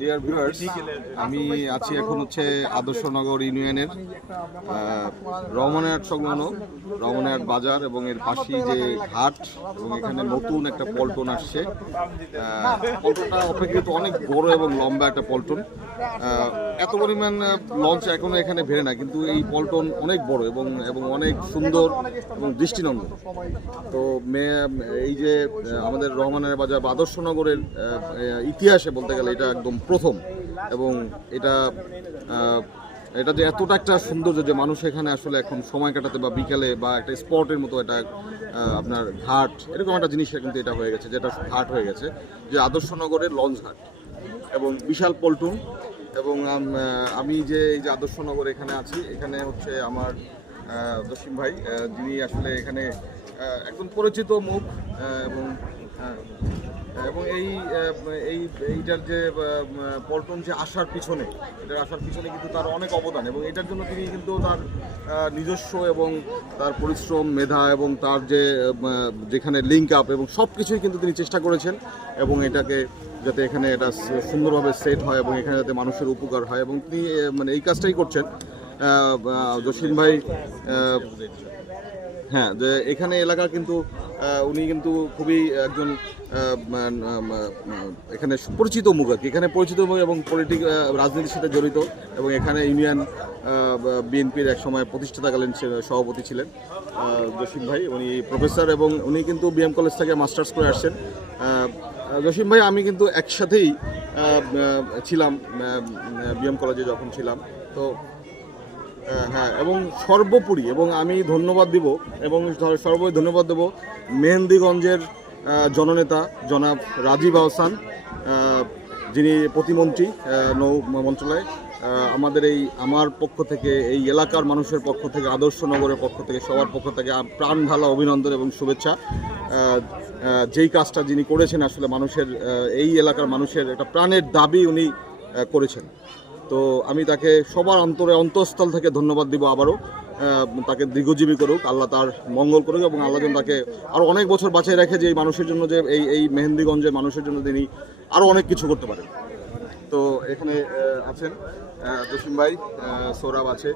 Dear viewers, আমি আছি এখন হচ্ছে আদর্শনগর ইউনিয়নের রমনাহাট সংলগ্ন রমনাহাট বাজার এবং এর পাশেই যে ঘাট এবং এখানে নতুন একটা পল্টন আসছে। পল্টনটা অপেক্ষাকৃত অনেক বড় এবং লম্বা একটা পল্টন। এত পরিমাণ লঞ্চ এখনো এখানে ভেড়ে না, কিন্তু এই পল্টন অনেক বড় এবং এবং অনেক সুন্দর এবং দৃষ্টিনন্দন। তো এই যে আমাদের রহমানের বাজার বা আদর্শনগরের ইতিহাসে বলতে গেলে এটা একদম প্রথম, এবং এটা যে এতটা একটা সৌন্দর্য যে মানুষ এখানে আসলে এখন সময় কাটাতে বা বিকালে বা একটা স্পটের মতো এটা আপনার ঘাট এরকম একটা জিনিস কিন্তু এটা হয়ে গেছে, যেটা ঘাট হয়ে গেছে যে আদর্শনগরের লঞ্চ ঘাট এবং বিশাল পল্টন। এবং আমি যে এই যে আদর্শনগর এখানে আছি, এখানে হচ্ছে আমার জসিম ভাই, যিনি আসলে এখানে একদম পরিচিত মুখ এবং এবং এইটার যে পল্টন যে আসার পিছনে কিন্তু তার অনেক অবদান, এবং এটার জন্য তিনি কিন্তু তার নিজস্ব এবং তার পরিশ্রম, মেধা এবং তার যেখানে লিঙ্ক আপ এবং সব কিছুই কিন্তু তিনি চেষ্টা করেছেন, এবং এটাকে যাতে এখানে এটা সুন্দরভাবে সেট হয় এবং এখানে যাতে মানুষের উপকার হয়, এবং তিনি মানে এই কাজটাই করছেন জসিম ভাই। হ্যাঁ, যে এখানে এলাকা কিন্তু উনি কিন্তু খুবই একজন এখানে পরিচিত মুখ আর কি, এখানে পরিচিত মুখ এবং রাজনীতির সাথে জড়িত, এবং এখানে ইউনিয়ন বিএনপির এক সময় প্রতিষ্ঠাতাকালীন সভাপতি ছিলেন জসিম ভাই। উনি প্রফেসর এবং উনি কিন্তু বিএম কলেজ থেকে মাস্টার্স করে আসছেন। জসিম ভাই আমি কিন্তু একসাথেই ছিলাম বিএম কলেজে যখন ছিলাম। তো হ্যাঁ, এবং সর্বোপরি এবং আমি ধন্যবাদ দিব এবং সর্বোপরি ধন্যবাদ দেব মেহেন্দিগঞ্জের জননেতা জনাব রাজীব আহসান, যিনি প্রতিমন্ত্রী নৌ মন্ত্রণালয়। আমার পক্ষ থেকে, এই এলাকার মানুষের পক্ষ থেকে, আদর্শনগরের পক্ষ থেকে, সবার পক্ষ থেকে প্রাণ ঢালা অভিনন্দন এবং শুভেচ্ছা। যেই কাজটা যিনি করেছেন আসলে মানুষের, এই এলাকার মানুষের একটা প্রাণের দাবি উনি করেছেন। তো আমি তাকে সবার অন্তঃস্থল থেকে ধন্যবাদ দিব আবারও। তাকে দীর্ঘজীবী করুক, আল্লাহ তার মঙ্গল করুক, এবং আল্লাহ যেন তাকে আরও অনেক বছর বাঁচিয়ে রাখে, যে এই মানুষের জন্য, যে এই মেহেন্দিগঞ্জের মানুষের জন্য তিনি আরও অনেক কিছু করতে পারেন। তো এখানে আছেন জসিম ভাই, সৌরভ আছে।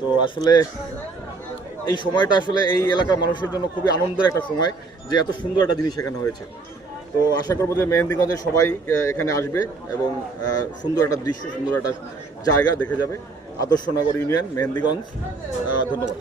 তো আসলে এই সময়টা আসলে এই এলাকার মানুষের জন্য খুবই আনন্দের একটা সময়, যে এত সুন্দর একটা জিনিস এখানে হয়েছে। তো আশা করবো যে মেহেন্দিগঞ্জের সবাই এখানে আসবে এবং সুন্দর একটা দৃশ্য, সুন্দর একটা জায়গা দেখে যাবে। আদর্শনগর ইউনিয়ন, মেহেন্দিগঞ্জ। ধন্যবাদ।